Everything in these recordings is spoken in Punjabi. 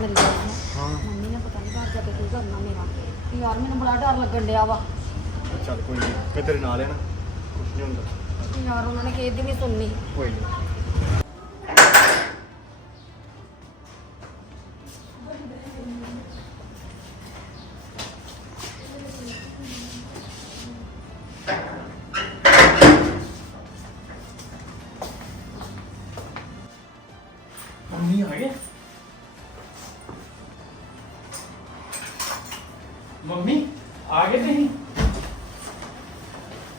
ਮੇਰੀ ਗੱਲ ਸੁਣ ਹਾਂ ਮੰਮੀ ਨੇ ਪਤਾ ਨਹੀਂ ਘਰ ਜਾ ਕੇ ਕੀ ਕਰਨਾ ਮੇਰਾ। ਯਾਰ ਮੈਨੂੰ ਬੜਾ ਡਰ ਲੱਗਣ ਡਿਆ ਵਾ। ਚੱਲ ਕੋਈ ਨਹੀਂ ਮੈਂ ਤੇਰੇ ਨਾਲ ਆ ਨਾ। ਕੁਝ ਨਹੀਂ ਹੁੰਦਾ। ਯਾਰ ਉਹਨਾਂ ਨੇ ਕਿਸੇ ਦੀ ਨਹੀਂ ਸੁਣਨੀ। ਕੋਈ ਨਹੀਂ ਆ ਗਏ ਤੁਸੀਂ?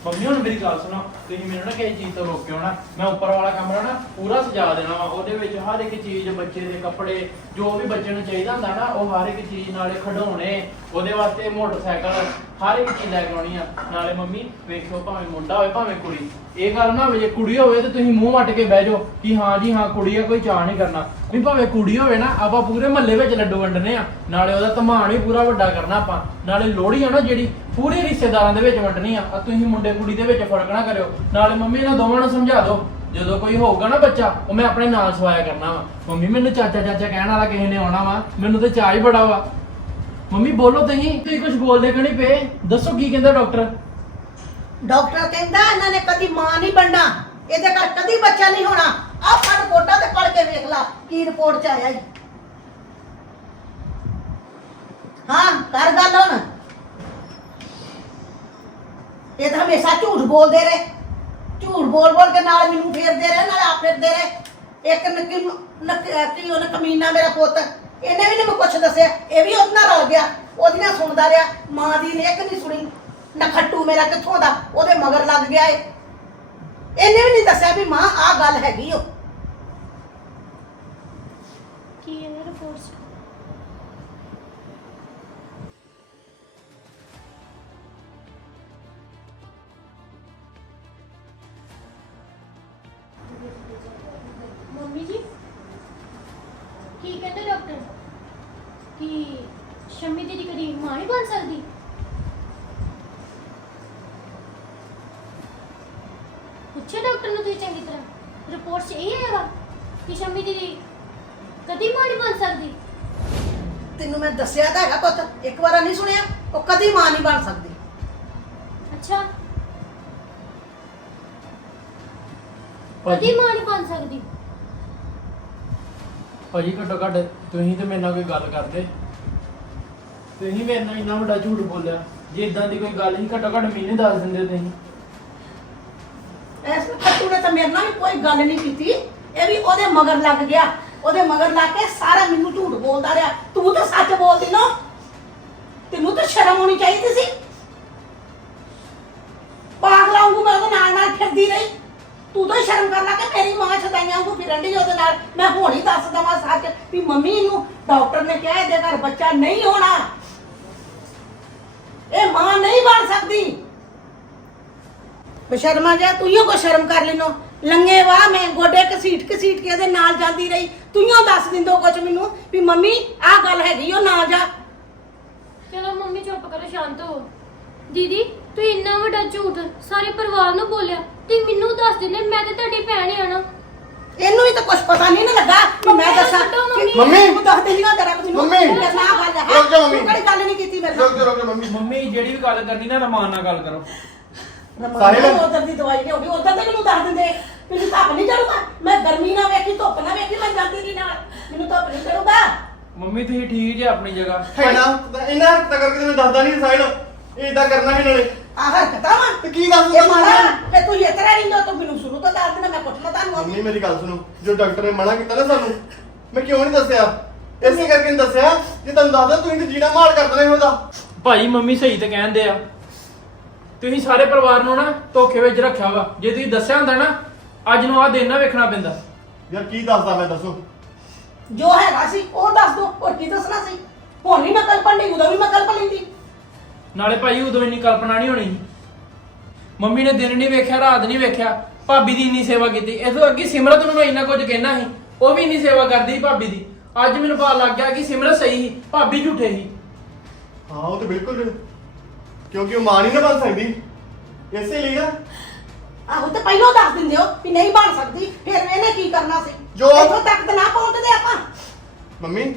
ਮੰਮੀ, ਹੁਣ ਮੇਰੀ ਗੱਲ ਸੁਣੋ। ਤੁਸੀਂ ਮੈਨੂੰ ਨਾ ਕਿਸੇ ਚੀਜ਼ ਤੋਂ ਰੋਕਿਓ ਨਾ। ਮੈਂ ਉੱਪਰ ਵਾਲਾ ਕਮਰਾ ਨਾ ਪੂਰਾ ਸਜਾ ਦੇਣਾ ਵਾ। ਉਹਦੇ ਵਿੱਚ ਹਰ ਇੱਕ ਚੀਜ਼, ਬੱਚੇ ਦੇ ਕੱਪੜੇ, ਜੋ ਵੀ ਬੱਚੇ ਨੂੰ ਚਾਹੀਦਾ ਹੁੰਦਾ ਨਾ, ਉਹ ਹਰ ਇੱਕ ਚੀਜ਼ ਨਾਲੇ ਖਿਡੌਣੇ। ਉਹਦੇ ਵਾਸਤੇ ਮੋਟਰਸਾਈਕਲ ਹਰ ਇੱਕ ਚੀਜ਼ ਲੈ ਕੇ ਆਉਣੀ ਆ। ਨਾਲੇ ਮੰਮੀ ਵੇਖੋ ਭਾਵੇਂ ਮੁੰਡਾ ਹੋਵੇ, ਭਾਵੇਂ ਕੁੜੀ। ਇਹ ਗੱਲ ਨਾ ਹੋਵੇ, ਜੇ ਕੁੜੀ ਹੋਵੇ ਤੇ ਤੁਸੀਂ ਮੂੰਹ ਮੱਟ ਕੇ ਬਹਿ ਜਾਓ ਕਿ ਹਾਂ ਜੀ, ਹਾਂ, ਕੁੜੀ ਆ, ਕੋਈ ਚਾਹ ਨਹੀਂ ਕਰਨਾ। ਵੀ ਭਾਵੇਂ ਕੁੜੀ ਹੋਵੇ ਨਾ, ਆਪਾਂ ਪੂਰੇ ਮਹੱਲੇ ਵਿੱਚ ਲੱਡੂ ਵੰਡਨੇ ਆ। ਨਾਲੇ ਉਹਦਾ ਧਮਾਨ ਵੀ ਪੂਰਾ ਵੱਡਾ ਕਰਨਾ ਆਪਾਂ। ਨਾਲੇ ਲੋਹੜੀ ਆ ਨਾ ਜਿਹੜੀ, ਪੂਰੇ ਰਿਸ਼ਤੇਦਾਰਾਂ ਦੇ ਵਿੱਚ ਵੰਡਣੀ ਆ। ਆ ਤੁਸੀਂ ਮੁੰਡੇ ਕੁੜੀ ਦੇ ਵਿੱਚ ਫ਼ਰਕ ਨਾ ਕਰਿਓ। ਨਾਲੇ ਮੰਮੀ, ਇਹਨਾਂ ਦੋਵਾਂ ਨੂੰ ਸਮਝਾ ਦਿਓ। ਜਦੋਂ ਕੋਈ ਹੋਊਗਾ ਨਾ ਬੱਚਾ, ਉਹ ਮੈਂ ਆਪਣੇ ਨਾਲ ਸਵਾਇਆ ਕਰਨਾ ਵਾ। ਮੰਮੀ, ਮੈਨੂੰ ਚਾਚਾ ਚਾਚਾ ਕਹਿਣ ਵਾਲਾ ਕਿਸੇ ਨੇ ਆਉਣਾ ਵਾ। ਮੈਨੂੰ ਤੇ ਚਾਹ ਹੀ ਬੜਾ ਵਾ। ਮੰਮੀ ਬੋਲੋ ਤੁਸੀਂ ਤੁਸੀਂ ਕੁਝ ਬੋਲਦੇ ਕਿ ਨਹੀਂ ਪਏ? ਦੱਸੋ ਕੀ ਕਹਿੰਦਾ ਡਾਕਟਰ? ਡਾਕਟਰ ਕਹਿੰਦਾ ਇਹਨਾਂ ਨੇ ਕਦੀ ਮਾਂ ਨਹੀਂ ਬਣਨਾ, ਇਹਦੇ ਘਰ ਕਦੀ ਬੱਚਾ ਨਹੀਂ ਹੋਣਾ। ਆ ਫੜ ਰਿਪੋਰਟਾਂ ਤੇ ਪੜ ਕੇ ਵੇਖ ਲਾ, ਕੀ ਰਿਪੋਰਟ ਚ ਆਇਆ ਈ। ਹਾਂ, ਕਰ ਗੱਲ ਹੁਣ। ਇਹ ਤਾਂ ਹਮੇਸ਼ਾ ਝੂਠ ਬੋਲਦੇ ਰਹੇ। ਝੂਠ ਬੋਲ ਬੋਲ ਕੇ ਨਾਲ ਮੈਨੂੰ ਫੇਰਦੇ ਰਹੇ, ਨਾਲ ਆਪ ਫਿਰਦੇ ਰਹੇ। ਇੱਕ ਨਕੀ ਨਕੀ ਉਹਨੇ ਕਮੀਨਾ ਮੇਰਾ ਪੁੱਤ ਇਹਨੇ ਵੀ ਨਹੀਂ ਮੈਨੂੰ ਦੱਸਿਆ, ਇਹ ਵੀ ਉਹਦੇ ਨਾਲ ਰਲ ਗਿਆ। ਉਹਦੀ ਨਾਲ ਸੁਣਦਾ ਰਿਹਾ, ਮਾਂ ਦੀ ਨੇ ਇੱਕ ਨਹੀਂ ਸੁਣੀ। ਨਖੱਟੂ ਮੇਰਾ ਕਿੱਥੋਂ ਦਾ? ਉਹਦੇ ਮਗਰ ਲੱਗ ਗਿਆ ਏ ਇਹਨੇ ਵੀ ਨਹੀਂ ਦੱਸਿਆ ਵੀ ਮਾਂ, ਆਹ ਗੱਲ ਹੈਗੀ ਓ। ਕੀ ਇਹਨੇ ਰਿਪੋਰਟਸ ਮੰਮੀ ਸ਼ਮੀ ਦੀਦੀ ਕਦੀ ਮਾਂ ਨਹੀਂ ਬਣ ਸਕਦੀ? ਪੁੱਛਿਆ ਡਾਕਟਰ ਨੂੰ ਤੁਸੀਂ ਚੰਗੀ ਤਰ੍ਹਾਂ। ਰਿਪੋਰਟ 'ਚ ਇਹ ਹੈਗਾ ਕਿ ਸ਼ਮੀ ਦੀਦੀ ਕਦੀ ਮਾਂ ਨਹੀਂ ਬਣ ਸਕਦੀ। ਤੈਨੂੰ ਮੈਂ ਦੱਸਿਆ ਤਾਂ ਹੈਗਾ ਪੁੱਤ ਇੱਕ ਵਾਰ ਨਹੀਂ ਸੁਣਿਆ ਉਹ ਕਦੀ ਮਾਂ ਨਹੀਂ ਬਣ ਸਕਦੀ। ਅੱਛਾ। ਕਦੀ ਮਾਂ ਨਹੀਂ ਬਣ ਸਕਦੀ। ਭਾਜੀ ਘੱਟੋ ਘੱਟ ਤੁਸੀਂ ਤੇ ਮੇਰੇ ਨਾਲ ਕੋਈ ਗੱਲ ਕਰਦੇ। ਤੁਸੀਂ ਮੇਰੇ ਨਾਲ ਇੰਨਾ ਵੱਡਾ ਝੂਠ ਬੋਲਿਆ। ਜੇ ਇਦਾਂ ਦੀ ਕੋਈ ਗੱਲ ਹੀ ਘੱਟੋ ਘੱਟ ਮੈਨੂੰ ਦੱਸ ਦਿੰਦੇ ਤੁਸੀਂ। ਐਸ ਖੱਟੂ ਨੇ ਤਾਂ ਮੇਰੇ ਨਾਲ ਵੀ ਕੋਈ ਗੱਲ ਨਹੀਂ ਕੀਤੀ। ਇਹ ਵੀ ਉਹਦੇ ਮਗਰ ਲੱਗ ਗਿਆ। ਉਹਦੇ ਮਗਰ ਲੱਗ ਕੇ ਸਾਰਾ ਮੈਨੂੰ ਝੂਠ ਬੋਲਦਾ ਰਿਹਾ। ਤੂੰ ਤਾਂ ਸੱਚ ਬੋਲਦੀ ਨਾ। ਤੈਨੂੰ ਤਾਂ ਸ਼ਰਮ ਹੋਣੀ ਚਾਹੀਦੀ ਸੀ। ਪਾਗਲਾਂ ਵਾਂਗੂ ਮੈਂ ਉਹਦੇ ਨਾਲ ਨਾਲ ਫਿਰਦੀ ਰਹੀ। ਤੂੰ ਤਾਂ ਸ਼ਰਮ ਕਰ ਲਾ ਕਿ ਮੇਰੀ ਮਾਂ ਛਦਾਈਆਂ ਵਾਂਗੂ ਫਿਰਨ ਦੀ ਉਹਦੇ ਨਾਲ। ਮੈਂ ਹੁਣ ਹੀ ਦੱਸ ਦਵਾਂ ਸੱਚ ਵੀ ਮੰਮੀ ਨੂੰ ਡਾਕਟਰ ਨੇ ਕਿਹਾ ਇਹਦੇ ਘਰ ਬੱਚਾ ਨਹੀਂ ਹੋਣਾ। ਇਹ ਮਾਂ ਨਹੀਂ ਬਣ ਸਕਦੀ। ਬਸ਼ਰਮਾ ਜਾ, ਤੂੰ ਕੋ ਸ਼ਰਮ ਕਰ ਲੈਨੋ ਲੰਗੇ ਵਾਹ ਮੈਂ ਗੋਡੇ ਘਸੀਟ ਘਸੀਟ ਕੇ ਇਹਦੇ ਨਾਲ ਜਾਂਦੀ ਰਹੀ। ਤੂੰ ਦੱਸ ਦਿੰਦੋ ਕੁਝ ਮੈਨੂੰ ਵੀ ਮੰਮੀ, ਆਹ ਗੱਲ ਹੈਗੀ ਉਹ ਨਾ ਜਾ। ਚਲੋ ਮੰਮੀ, ਚੁੱਪ ਕਰੋ, ਸ਼ਾਂਤ ਹੋ। ਦੀਦੀ, ਤੂੰ ਇੰਨਾ ਵੱਡਾ ਝੂਠ ਸਾਰੇ ਪਰਿਵਾਰ ਨੂੰ ਬੋਲਿਆ। ਤੇ ਮੈਨੂੰ ਦੱਸ ਦਿੰਦੇ, ਮੈਂ ਤੇ ਤੁਹਾਡੀ ਭੈਣ ਆ ਨਾ। ਇਹਨੂੰ ਵੀ ਤਾਂ ਕੁਝ ਪਤਾ ਨਹੀਂ ਨਾ ਲੱਗਾ ਵੀ ਮੈਂ ਦੱਸਾਂ ਮੰਮੀ। ਕਿ- ਮੰਮੀ। ਤੂੰ ਦੱਸ ਦਿੰਦੀ ਨਾ ਜਰਾ ਮੈਨੂੰ ਮੰਮੀ। ਕਿ ਨਾ ਗੱਲ ਹੈ। ਰੁਕ ਜਾ ਮੰਮੀ। ਤੂੰ ਕਿਹੜੀ ਗੱਲ ਨਹੀਂ ਕੀਤੀ ਮੇਰੇ ਰੁਕ ਨਾਲ ਜਾ ਰੁਕ ਜਾ ਮੰਮੀ। ਮੰਮੀ ਜਿਹੜੀ ਵੀ ਗੱਲ ਕਰਨੀ ਨਾ ਰਮਾਨ ਨਾਲ ਗੱਲ ਕਰੋ। ਸਾਰੇ ਲੋਕ- ਉਧਰ ਦੀ ਦਵਾਈ ਲਿਆਉਣੀ ਉਧਰ ਤੇ ਮੈਨੂੰ ਦੱਸ ਦਿੰਦੇ ਮੈਨੂੰ ਧੱਪ ਨਹੀਂ ਚੜੂਗਾ ਮੈਂ ਗਰਮੀ ਨਾ ਵੇਖੀ ਧੁੱਪ ਨਾ ਵੇਖੀ ਮੈਂ ਜਾਂਦੀ ਨਹੀਂ ਨਾਲ। ਮੈਨੂੰ ਧੁੱਪ ਨਹੀਂ ਚੜੂਗਾ ਮੰਮੀ ਤੁਸੀਂ ਠੀਕ ਜੇ ਆਪਣੀ ਜਗ੍ਹਾ? ਇਹਨਾਂ ਇਹਨਾਂ ਹਰਕਤਾਂ ਕਰਕੇ ਤੈਨੂੰ ਦੱਸਦਾ ਨਹੀਂ ਸਾਈਡ ਇਹ ਇਦਾਂ ਕਰਨਾ ਵੀ ਨਾਲੇ। ਆਹ ਹਰਕਤਾਂ ਵਾ। ਤੇ ਕੀ ਦੱਸ ਇਹ ਮਾਰਾ ਤੇ? ਤੂੰ ਇਸ ਤਰ੍ਹਾਂ ਨਹੀਂ ਜੋ ਤੂੰ ਮੈਨੂੰ ਸ਼ੁਰੂ ਤੋਂ ਦੱਸ ਦੇਣਾ ਮੈਂ ਪੁੱਛਣਾ ਤੁਹਾਨੂੰ ਮੰਮੀ ਮੇਰੀ ਗੱਲ ਸੁਣੋ। ਜੋ ਡਾਕਟਰ ਨੇ ਮਨਾ ਕੀਤਾ ਨਾ ਸਾਨੂੰ ਮੈਂ ਕਿਉਂ ਨਹੀਂ ਦੱਸਿਆ? ਇਸੇ ਕਰਕੇ ਨਹੀਂ ਦੱਸਿਆ। ਜੇ ਤੁਹਾਨੂੰ ਦੱਸਦਾ ਤੁਸੀਂ ਤੇ ਜੀਣਾ ਮਾਲ ਕਰ ਦੇਣਾ ਉਹਦਾ ਭਾਈ ਮੰਮੀ ਸਹੀ ਤੇ ਕਹਿੰਦੇ ਆ। ਤੁਸੀਂ ਸਾਰੇ ਪਰਿਵਾਰ ਨੂੰ ਨਾ ਧੋਖੇ ਵਿੱਚ ਰੱਖਿਆ ਵਾ। ਜੇ ਤੁਸੀਂ ਦੱਸਿਆ ਹੁੰਦਾ ਨਾ ਅੱਜ ਨੂੰ ਆਹ ਦਿਨ ਨਾ ਵੇਖਣਾ ਪੈਂਦਾ। ਯਾਰ ਕੀ ਦੱਸਦਾ ਮੈਂ ਦੱਸੋ। ਜੋ ਹੈਗਾ ਸੀ ਉਹ ਦੱਸ ਦੋ। ਹੋਰ ਕੀ ਦੱਸਣਾ ਸੀ? ਹੁਣ ਨਹੀਂ ਮੈਂ ਕਲਪਣ ਨਹੀਂ ਉਦੋਂ ਵੀ ਮੈਂ ਕਲਪ ਲੈਂਦੀ ਨਾਲੇ ਭਾਈ ਉਦੋਂ ਇੰਨੀ ਕਲਪਨਾ ਨਹੀਂ ਹੋਣੀ। ਮੰਮੀ ਨੇ ਦਿਨ ਨਹੀਂ ਵੇਖਿਆ ਰਾਤ ਨਹੀਂ ਵੇਖਿਆ ਭਾਬੀ ਦੀ ਇੰਨੀ ਸੇਵਾ ਕੀਤੀ। ਇਸ ਤੋਂ ਅੱਗੇ ਸਿਮਰਤ ਨੂੰ ਮੈਂ ਇੰਨਾ ਕੁਝ ਕਹਿਣਾ ਸੀ ਉਹ ਵੀ ਇੰਨੀ ਸੇਵਾ ਕਰਦੀ ਸੀ ਭਾਬੀ ਦੀ। ਅੱਜ ਮੈਨੂੰ ਪਤਾ ਲੱਗ ਗਿਆ ਕਿ ਸਿਮਰਤ ਸਹੀ ਸੀ ਭਾਬੀ ਝੂਠੇ ਸੀ। ਹਾਂ ਉਹ ਤੇ ਬਿਲਕੁਲ। ਕਿਉਂਕਿ ਉਹ ਮਾਂ ਨਹੀਂ ਨਾ ਬਣ ਸਕਦੀ। ਇਸੇ ਲਈ ਨਾ। ਆਹੋ ਤੇ ਪਹਿਲਾਂ ਦੱਸ ਦਿੰਦੇ ਹੋ ਵੀ ਨਹੀਂ ਬਣ ਸਕਦੀ ਫਿਰ ਇਹਨੇ ਕੀ ਕਰਨਾ ਸੀ? ਜੋ- ਇੱਥੋਂ ਤੱਕ ਤਾਂ ਨਾ ਪਹੁੰਚਦੇ ਆਪਾਂ। ਮੰਮੀ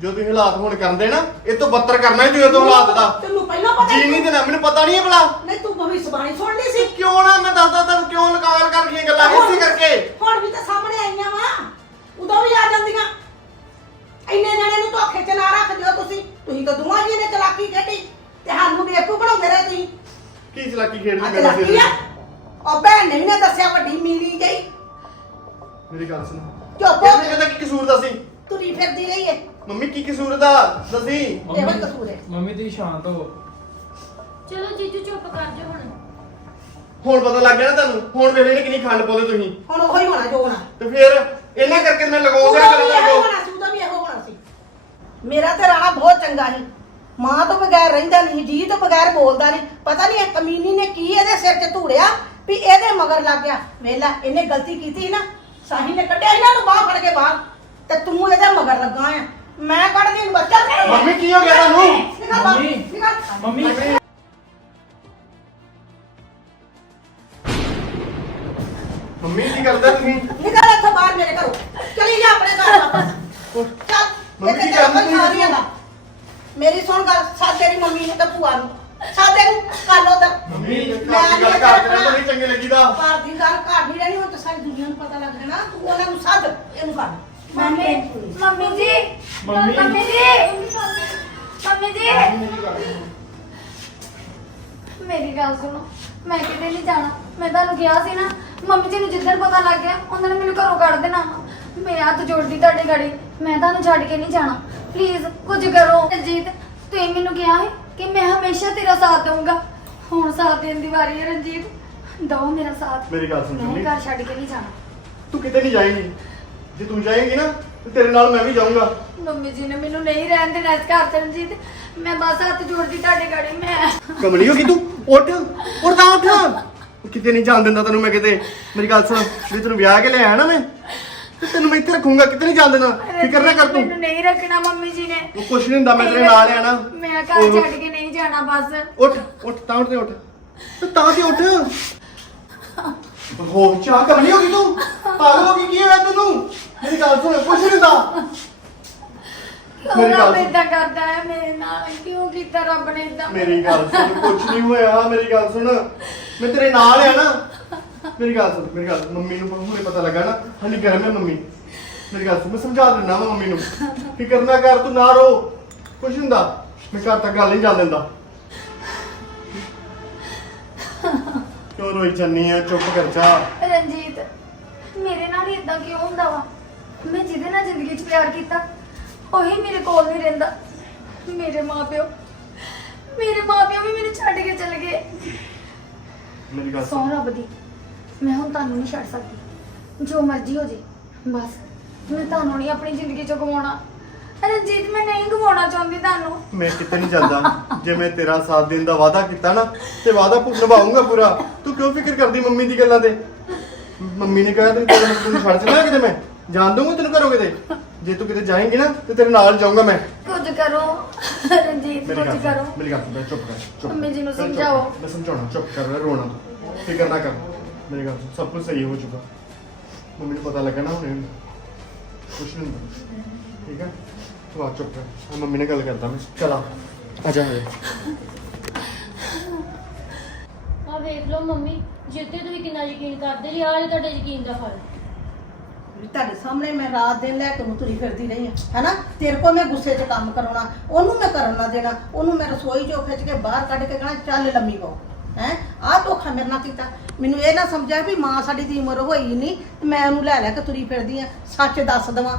ਜੋ ਤੁਸੀਂ ਹਾਲਾਤ ਹੁਣ ਕਰਦੇ ਨਾ ਇਹ ਤੋਂ ਬੱਤਰ ਕਰਨਾ ਹੀ ਤੋਂ ਹਾਲਾਤ ਦਾ। ਤੈਨੂੰ ਪਹਿਲਾਂ ਪਤਾ ਜੀ ਨਹੀਂ ਦੇਣਾ ਮੈਨੂੰ ਪਤਾ ਨਹੀਂ ਹੈ ਭਲਾ। ਨਹੀਂ ਤੂੰ ਭਵਿੱਖਬਾਣੀ ਸੁਣ ਲਈ ਸੀ। ਕਿਉਂ ਨਾ ਮੈਂ ਦੱਸਦਾ ਤੈਨੂੰ ਕਿਉਂ ਲਕਾਲ ਕਰਦੀਆਂ ਗੱਲਾਂ ਇਸੇ ਕਰਕੇ? ਹੁਣ ਵੀ ਤਾਂ ਸਾਹਮਣੇ ਆਈਆਂ ਵਾ। ਉਦੋਂ ਵੀ ਆ ਜਾਂਦੀਆਂ। ਇੰਨੇ ਜਣੇ ਨੂੰ ਧੋਖੇ 'ਚ ਨਾ ਰੱਖ ਦਿਓ ਤੁਸੀਂ। ਤੁਸੀਂ ਤਾਂ ਦੋਵਾਂ ਜੀ ਨੇ ਚਲਾਕੀ ਖੇਡੀ। ਤੇ ਸਾਨੂੰ ਬੇਵਕੂ ਬਣਾਉਂਦੇ ਰਹੇ ਤੁਸੀਂ। ਕੀ ਚਲਾਕੀ ਖੇਡਦੀ ਆ ਮੇਰੇ ਚਲਾਕੀ ਆ। ਉਹ ਭੈਣ ਨੇ ਵੀ ਨਾ ਦੱਸਿਆ ਵੱਡੀ ਮੀਣੀ ਗਈ ਮੇਰੀ ਗੱਲ ਸੁਣ। ਚੁੱਪ ਕਿਹਨੇ ਕਹਿੰਦਾ ਕੀ। ਕਸੂਰ ਦਾ ਸੀ ਤੁਰੀ ਫਿਰਦੀ ਰਹੀ ਏ। ਮੰਮੀ ਕੀ ਕਸੂਰ ਦਾ ਦੱਸੀ। ਇਹੋ ਹੀ ਕਸੂਰ ਹੈ। ਮੰਮੀ ਤੁਸੀਂ ਸ਼ਾਂਤ ਹੋ। ਚਲੋ ਜੀਜੂ ਚੁੱਪ ਕਰ ਜਾ ਹੁਣ। ਹੁਣ ਪਤਾ ਲੱਗ ਗਿਆ ਨਾ ਤੁਹਾਨੂੰ? ਹੁਣ ਵੇਲੇ ਨੇ ਕਿੰਨੀ ਖੰਡ ਪਾਉਂਦੇ ਤੁਸੀਂ। ਹੁਣ ਉਹੀ ਹੋਣਾ ਜੋ ਹੋਣਾ। ਤੇ ਫਿਰ ਇਹਨਾਂ ਕਰਕੇ ਮੈਂ ਲਗਾਉਂਦਾ ਉਹਦਾ ਵੀ ਕਰਾਂ ਇਹੋ ਹੋਣਾ ਸੀ ਉਹਦਾ ਵੀ ਇਹੋ ਹੋਣਾ ਸੀ। ਮੇਰਾ ਤੇ ਰਾਣਾ ਬਹੁਤ ਚੰਗਾ ਸੀ। ਮਾਂ ਤੋਂ ਬਗੈਰ ਰਹਿੰਦਾ ਨਹੀਂ ਜੀ ਤੋਂ ਬਗੈਰ ਬੋਲਦਾ ਨਹੀਂ। ਪਤਾ ਨਹੀਂ ਇਹ ਕਮੀਨੀ ਨੇ ਕੀ ਇਹਦੇ ਸਿਰ 'ਚ ਧੂੜਿਆ ਵੀ ਇਹਦੇ ਮਗਰ ਲੱਗ ਗਿਆ। ਵੇਲਾ ਇਹਨੇ ਗਲਤੀ ਕੀਤੀ ਸੀ ਨਾ ਸਾਹੀ ਨੇ ਕੱਢਿਆ ਇਹਨਾਂ ਨੂੰ ਬਾਹਰ ਫੜ ਕੇ ਬਾਹਰ। ਤੇ ਤੂੰ ਇਹਦੇ ਮਗਰ ਲੱਗਾ ਆ ਮੈਂ ਕੱਢਦੀ ਨੂੰ ਬੱਚਾ ਮੰਮੀ ਕੀ ਹੋ ਗਿਆ ਤੁਹਾਨੂੰ? ਨਿਕਲ ਬਾਹਰ, ਮੰਮੀ। ਨਿਕਲ। ਮੰਮੀ। ਮੰਮੀ ਕੀ ਕਰਦਾ ਤੁਸੀਂ? ਨਿਕਲ ਇੱਥੋਂ ਬਾਹਰ ਮੇਰੇ ਘਰੋਂ। ਚਲੀ ਜਾ ਆਪਣੇ ਘਰ ਵਾਪਸ। ਚੱਲ ਮੰਮੀ ਇੱਥੇ ਕੀ ਤੇਰਾ ਕਰਦੀ ਕੋਈ ਤੁਸੀਂ? ਨਹੀਂ ਹੈਗਾ। ਮੇਰੀ ਸੁਣ ਗੱਲ ਸਾਥ ਤੇਰੀ ਮੰਮੀ ਨੂੰ ਤੇ ਭੂਆ ਨੂੰ। ਸਾਥ ਨੂੰ ਕਰ ਲੋ ਤਾਂ। ਮੰਮੀ ਮੈਂ ਗੱਲ ਨਹੀਂ ਕਰ ਕੇ ਕਰਨਾ। ਨਹੀਂ ਚੰਗੇ ਲੱਗੀਦਾ। ਘਰ ਦੀ ਗੱਲ ਘਰ ਨਹੀਂ ਰਹਿਣੀ ਹੁਣ ਤਾਂ ਸਾਰੀ ਦੁਨੀਆ ਨੂੰ ਪਤਾ ਲੱਗ ਜਾਣਾ। ਤੂੰ ਉਹਨਾਂ ਨੂੰ ਸੱਦ ਇਹਨੂੰ ਫੜ। Mummy mummy ji mummy. Mummy ji mummy ji. ਮੇਰੀ ਗੱਲ ਸੁਣੋ ਮੈਂ ਕਿਤੇ ਨਹੀਂ ਜਾਣਾ। ਮੈਂ ਤੁਹਾਨੂੰ ਕਿਹਾ ਸੀ ਨਾ ਮੰਮੀ ਜੀ ਨੂੰ ਜਿੱਦਣ ਪਤਾ ਲੱਗ ਗਿਆ ਉਹਨਾਂ ਨੇ ਮੈਨੂੰ ਘਰੋਂ ਕੱਢ ਦੇਣਾ ਮੈਂ ਹੱਥ ਜੋੜਦੀ ਤੁਹਾਡੇ ਗੜੀ ਮੈਂ ਤੁਹਾਨੂੰ ਛੱਡ ਕੇ ਨਹੀਂ ਜਾਣਾ। ਪਲੀਜ਼ ਕੁਝ ਕਰੋ। ਰਣਜੀਤ ਤੁਸੀਂ ਮੈਨੂੰ ਕਿਹਾ ਹੈ ਕਿ ਮੈਂ ਹਮੇਸ਼ਾ ਤੇਰਾ ਸਾਥ ਦਊਂਗਾ। ਹੁਣ ਸਾਥ ਦੇਣ ਦੀ ਵਾਰੀ ਹੈ ਰਣਜੀਤ। ਦਓ ਮੇਰਾ ਸਾਥ। ਮੇਰੀ ਗੱਲ ਸੁਣ ਮੈਂ ਜੁਲੀ ਘਰ ਛੱਡ ਕੇ ਨਹੀਂ ਜਾਣਾ। ਤੂੰ ਕਿਤੇ ਨਹੀਂ ਜਾਏਂਗੀ। ਜੇ ਤੂੰ ਜਾਏਂਗੀ ਨਾ ਤੇ ਤੇਰੇ ਨਾਲ ਮੈਂ ਵੀ ਜਾਊਂਗਾ। ਮੰਮੀ ਜੀ ਨੇ ਮੈਨੂੰ ਨਹੀਂ ਰਹਿਣ ਦੇਣਾ ਇਸ ਘਰ ਚ ਰਣਜੀਤ ਮੈਂ ਬਸ ਹੱਥ ਜੋੜਦੀ ਤੁਹਾਡੇ ਗੜੀ ਮੈਂ। ਕਮਲੀ ਹੋ ਗਈ ਤੂੰ? ਉੱਠ ਉੱਠ। ਤਾਂ ਉੱਠ ਕਿਤੇ ਨਹੀਂ ਜਾਣ ਦਿੰਦਾ ਤੈਨੂੰ ਮੈਂ ਕਿਤੇ। ਮੇਰੀ ਗੱਲ ਸੁਣ ਵੀ ਤੈਨੂੰ ਵਿਆਹ ਕੇ ਲਿਆਇਆ ਨਾ ਮੈਂ ਤੇ ਤੈਨੂੰ ਮੈਂ ਇੱਥੇ ਰੱਖੂੰਗਾ ਕਿਤੇ ਨਹੀਂ ਜਾਣ ਦੇਣਾ ਫਿਕਰ ਨਾ ਕਰ ਤੂੰ। ਮੈਨੂੰ ਨਹੀਂ ਰੱਖਣਾ ਮੰਮੀ ਜੀ ਨੇ। ਉਹ ਕੁਛ ਨਹੀਂ ਹੁੰਦਾ ਮੈਂ ਤੇਰੇ ਨਾਲ ਆ ਨਾ। ਮੈਂ ਘਰ ਉਹ- ਛੱਡ ਕੇ ਨਹੀਂ ਜਾਣਾ ਬਸ। ਉੱਠ ਉੱਠ ਤਾਂ ਉੱਠ ਤੇ ਉੱਠ। ਤੇ ਤਾਂ ਤੇ ਉੱਠ। ਹੋ ਚਾਹ ਕਮਲੀ ਹੋ ਗਈ ਤੂੰ? ਪਾਗਲ ਹੋ ਗਈ ਕੀ ਹੋਇਆ ਤੈਨੂੰ? ਮੇਰੀ ਗੱਲ ਸੁਣ ਕੁਛ ਨਹੀਂ ਹੁੰਦਾ। ਮੇਰੀ ਕਿਉਂ ਗੱਲ ਰੱਬ ਸੁਣ। ਏਦਾਂ ਕਰਦਾ ਹੈ ਮੇਰੇ ਨਾਲ ਕਿਉਂ ਕੀਤਾ ਰੱਬ ਨੇ ਏਦਾਂ? ਮੇਰੀ ਗੱਲ ਸੁਣ ਕੁਛ ਨਹੀਂ ਹੋਇਆ ਮੇਰੀ ਗੱਲ ਸੁਣ। ਮੈਂ ਤੇਰੇ ਨਾਲ ਆ ਨਾ। ਮੇਰੀ ਗੱਲ ਸੁਣ ਮੇਰੀ ਗੱਲ ਮੰਮੀ ਨੂੰ ਹੁਣੇ ਪਤਾ ਲੱਗਾ ਨਾ ਹਣੀ ਗਰਮ ਹੈ ਮੰਮੀ। ਮੇਰੀ ਗੱਲ ਸੁਣ ਮੈਂ ਸਮਝਾ ਦਿੰਦਾ ਵਾ ਮੰਮੀ ਨੂੰ। ਫਿਕਰ ਨਾ ਕਰ ਤੂੰ ਨਾ ਰੋ ਕੁਛ ਨੀ ਹੁੰਦਾ। ਮੈਂ ਘਰ ਤੱਕ ਗੱਲ ਨਹੀਂ ਜਾਣ ਦਿੰਦਾ। ਕਿਉਂ ਰੋਈ ਚੰਨੀ ਆ ਚੁੱਪ ਕਰ ਜਾ। ਰਣਜੀਤ ਮੇਰੇ ਨਾਲ ਇਦਾਂ ਕਿਉਂ ਹੁੰਦਾ ਵਾ? ਮੈਂ ਜਿਹਦੇ ਨਾਲ ਜ਼ਿੰਦਗੀ 'ਚ ਪਿਆਰ ਕੀਤਾ ਉਹੀ ਮੇਰੇ ਕੋਲ ਨਹੀਂ ਰਹਿੰਦਾ। ਮੇਰੇ ਮਾਪਿਓ ਮੇਰੇ ਮਾਪਿਓ ਵੀ ਮੈਨੂੰ ਛੱਡ ਕੇ ਚਲੇ ਗਏ। ਮੇਰੀ ਗੱਲ ਸੌ ਸੁਣ। ਰੱਬ ਦੀ ਮੈਂ ਹੁਣ ਤੁਹਾਨੂੰ ਨਹੀਂ ਛੱਡ ਸਕਦੀ। ਜੋ ਮਰਜ਼ੀ ਹੋ ਜੇ ਬਸ। ਮੈਂ ਤੁਹਾਨੂੰ ਨਹੀਂ ਆਪਣੀ ਜ਼ਿੰਦਗੀ ਚੋਂ ਗਵਾਉਣਾ। ਰਣਜੀਤ ਮੈਂ ਨਹੀਂ ਗਵਾਉਣਾ ਚਾਹੁੰਦੀ ਤੁਹਾਨੂੰ। ਮੈਂ ਕਿਤੇ ਨਹੀਂ ਜਾਂਦਾ। ਜੇ ਮੈਂ ਤੇਰਾ ਸਾਥ ਦੇਣ ਦਾ ਵਾਅਦਾ ਕੀਤਾ ਨਾ ਤੇ ਵਾਅਦਾ ਪੂਰਾ ਨਿਭਾਉਂਗਾ ਪੂਰਾ। ਤੂੰ ਕਿਉਂ ਫਿਕਰ ਕਰਦੀ ਮੰਮੀ ਦੀ ਗੱਲਾਂ ਤੇ? ਮੰਮੀ ਨੇ ਕਿਹਾ ਤੂੰ ਤੈਨੂੰ ਤੈਨੂੰ ਛੱਡ ਚਲਾ ਕਿਤੇ ਮੈਂ? ਜਾਣ ਦੂੰਗਾ ਤੈਨੂੰ ਘਰੋਂ ਕਿਤੇ? ਜੇ ਤੂੰ ਕਿਤੇ ਜਾਏਂਗੀ ਨਾ ਤੇ ਤੇਰੇ ਨਾਲ ਜਾਊਂਗਾ ਮੈਂ। ਕੁਝ ਕਰੋ। ਰਣਜੀਤ ਮੇਰੀ ਕੁਝ ਗੱਲ ਕਰੋ। ਮੇਰੀ ਗੱਲ ਸੁਣ, ਬੈ ਚੁੱਪ ਕਰ ਚੁੱਪ ਮੰਮੀ ਜੀ ਨੂੰ ਚੱਲ ਚੁੱਪ ਸਮਝਾਓ। ਮੈਂ ਸਮਝਾਉਣਾ ਚੁੱਪ ਕਰ ਰੋਣਾ ਤੂੰ। ਫਿਕਰ ਨਾ ਕਰ। ਮੇਰੀ ਗੱਲ ਸੁਣ, ਸਭ ਕੁਝ ਸਹੀ ਹੋ ਚੁੱਕਾ। ਮੰਮੀ ਨੂੰ ਪਤਾ ਲੱਗਾ ਨਾ ਹੁਣੇ। ਕੁਛ ਨਹੀਂ ਹੁੰਦਾ। ਠੀਕ ਹੈ? ਤੂੰ ਆ ਚੁੱਪ ਕਰ। ਆ ਮੰਮੀ ਨਾਲ ਗੱਲ ਕਰਦਾ ਮੈਂ। ਚਲ ਆ। ਆ ਜਾ ਆ ਜਾ। ਆ ਵੇਖ ਲਓ ਮੰਮੀ ਜਿੱਤੇ ਤੁਸੀਂ ਕਿੰਨਾ ਯਕੀਨ ਕਰਦੇ ਜੀ ਆਹ ਜੇ ਤੁਹਾਡੇ ਯਕੀਨ ਦਾ ਫਲ ਵੀ ਤੁਹਾਡੇ ਸਾਹਮਣੇ ਮੈਂ ਰਾਤ ਦਿਨ ਲੈ ਕੇ ਨੂੰ ਤੁਰੀ ਫਿਰਦੀ ਰਹੀ ਹਾਂ ਹੈਨਾ? ਤੇਰੇ ਕੋਲ ਮੈਂ ਗੁੱਸੇ 'ਚ ਕੰਮ ਕਰਾਉਣਾ ਉਹਨੂੰ ਮੈਂ ਕਰਨ ਨਾ ਦੇਣਾ ਉਹਨੂੰ ਮੈਂ ਰਸੋਈ 'ਚੋਂ ਖਿੱਚ ਕੇ ਬਾਹਰ ਕੱਢ ਕੇ ਕਹਣਾ ਚੱਲ ਲੰਮੀ ਪਾਓ ਹੈ? ਆਹ ਧੋਖਾ ਮੇਰੇ ਨਾਲ ਕੀਤਾ। ਮੈਨੂੰ ਇਹ ਨਾ ਸਮਝਿਆ ਵੀ ਮਾਂ ਸਾਡੀ ਦੀ ਉਮਰ ਹੋਈ ਨਹੀਂ ਤੇ ਮੈਂ ਉਹਨੂੰ ਲੈ ਲੈ ਕੇ ਤੁਰੀ ਫਿਰਦੀ ਆ ਸੱਚ ਦੱਸ ਦਵਾਂ।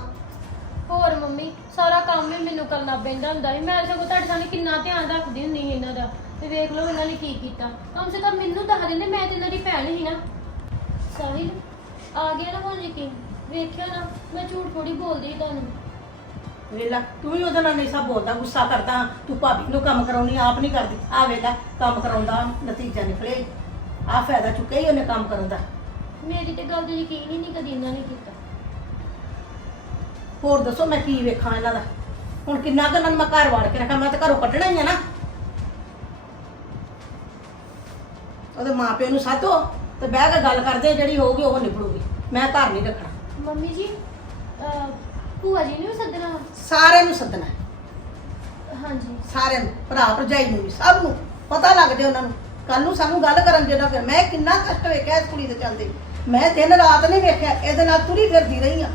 ਹੋਰ ਮੰਮੀ ਸਾਰਾ ਕੰਮ ਹੀ ਮੈਨੂੰ ਕਰਨਾ ਪੈਂਦਾ ਹੁੰਦਾ ਸੀ। ਮੈਂ ਸਗੋਂ ਤੁਹਾਡੇ ਸਾਹਮਣੇ ਕਿੰਨਾ ਧਿਆਨ ਰੱਖਦੀ ਹੁੰਦੀ ਸੀ ਇਹਨਾਂ ਦਾ। ਤੇ ਵੇਖ ਲਓ ਇਹਨਾਂ ਨੇ ਕੀ ਕੀਤਾ। ਕਮ ਸੇ ਕਮ ਮੈਨੂੰ ਦੱਸ ਦਿੰਦੇ ਮੈਂ ਤੇ ਇਹਨਾਂ ਦੀ ਭੈਣ ਹੀ ਨਾ। ਸਾਹਿਲ ਆ ਗਿਆ ਨਾ ਹੁਣ ਯਕੀਨ। ਵੇਖਿਆ ਨਾ ਮੈਂ ਝੂਠ ਥੋੜੀ ਬੋਲਦੀ ਤੁਹਾਨੂੰ। ਵੇਲਾ ਤੂੰ ਵੀ ਉਹਦੇ ਨਾਲ ਨਹੀਂ ਸਭ ਬੋਲਦਾ ਗੁੱਸਾ ਕਰਦਾ ਤੂੰ ਭਾਬੀ ਨੂੰ ਕੰਮ ਕਰਾਉਣੀ ਆਪ ਨਹੀਂ ਕਰਦੀ। ਆ ਵੇਲਾ ਕੰਮ ਕਰਾਉਂਦਾ ਨਤੀਜਾ ਨਿਕਲੇ। ਆ ਫਾਇਦਾ ਚੁੱਕਿਆ ਹੀ ਉਹਨੇ ਕੰਮ ਕਰਨ ਦਾ। ਮੇਰੀ ਤੇ ਗੱਲ ਤੇ ਯਕੀਨ ਹੀ ਨਹੀਂ ਕਦੀ ਇਹਨਾਂ ਨੇ ਕੀਤਾ। ਹੋਰ ਦੱਸੋ ਮੈਂ ਕੀ ਵੇਖਾਂ ਇਹਨਾਂ ਦਾ? ਹੁਣ ਕਿੰਨਾ ਕੁ ਇਹਨਾਂ ਨੂੰ ਮੈਂ ਘਰ ਵਾੜ ਕੇ ਰੱਖਾਂ ਮੈਂ ਤਾਂ ਘਰੋਂ ਕੱਢਣਾ ਹੀ ਆ ਨਾ। ਉਹਦੇ ਮਾਪਿਓ ਨੂੰ ਸਾਧੋ ਤੇ ਬਹਿ ਕੇ ਗੱਲ ਕਰਦੇ ਆ, ਜਿਹੜੀ ਹੋਊਗੀ ਉਹ ਨਿਬੜੂਗੀ। ਮੈਂ ਘਰ ਨਹੀਂ ਰੱਖਣਾ। ਮੰਮੀ ਜੀ ਅਹ, ਭੂਆ ਜੀ ਨੂੰ ਵੀ ਸੱਦਣਾ? ਸਾਰਿਆਂ ਨੂੰ ਸੱਦਣਾ ਹੈ, ਹਾਂਜੀ। ਸਾਰਿਆਂ ਨੂੰ ਭਰਾ ਭਰਜਾਈ ਨੂੰ ਵੀ ਸਭ ਨੂੰ। ਪਤਾ ਲੱਗ ਜੇ ਉਹਨਾਂ ਨੂੰ। ਕੱਲ ਨੂੰ ਸਾਨੂੰ ਗੱਲ ਕਰਨ ਦੇਣਾ ਫਿਰ ਮੈਂ ਕਿੰਨਾ ਕਸ਼ਟ ਵੇਖਿਆ ਇਸ ਕੁੜੀ ਦੇ ਚੱਲਦੇ ਮੈਂ ਦਿਨ ਰਾਤ ਨਹੀਂ ਵੇਖਿਆ ਇਹਦੇ ਨਾਲ ਤੁਰੀ ਫਿਰਦੀ ਰਹੀ ਆ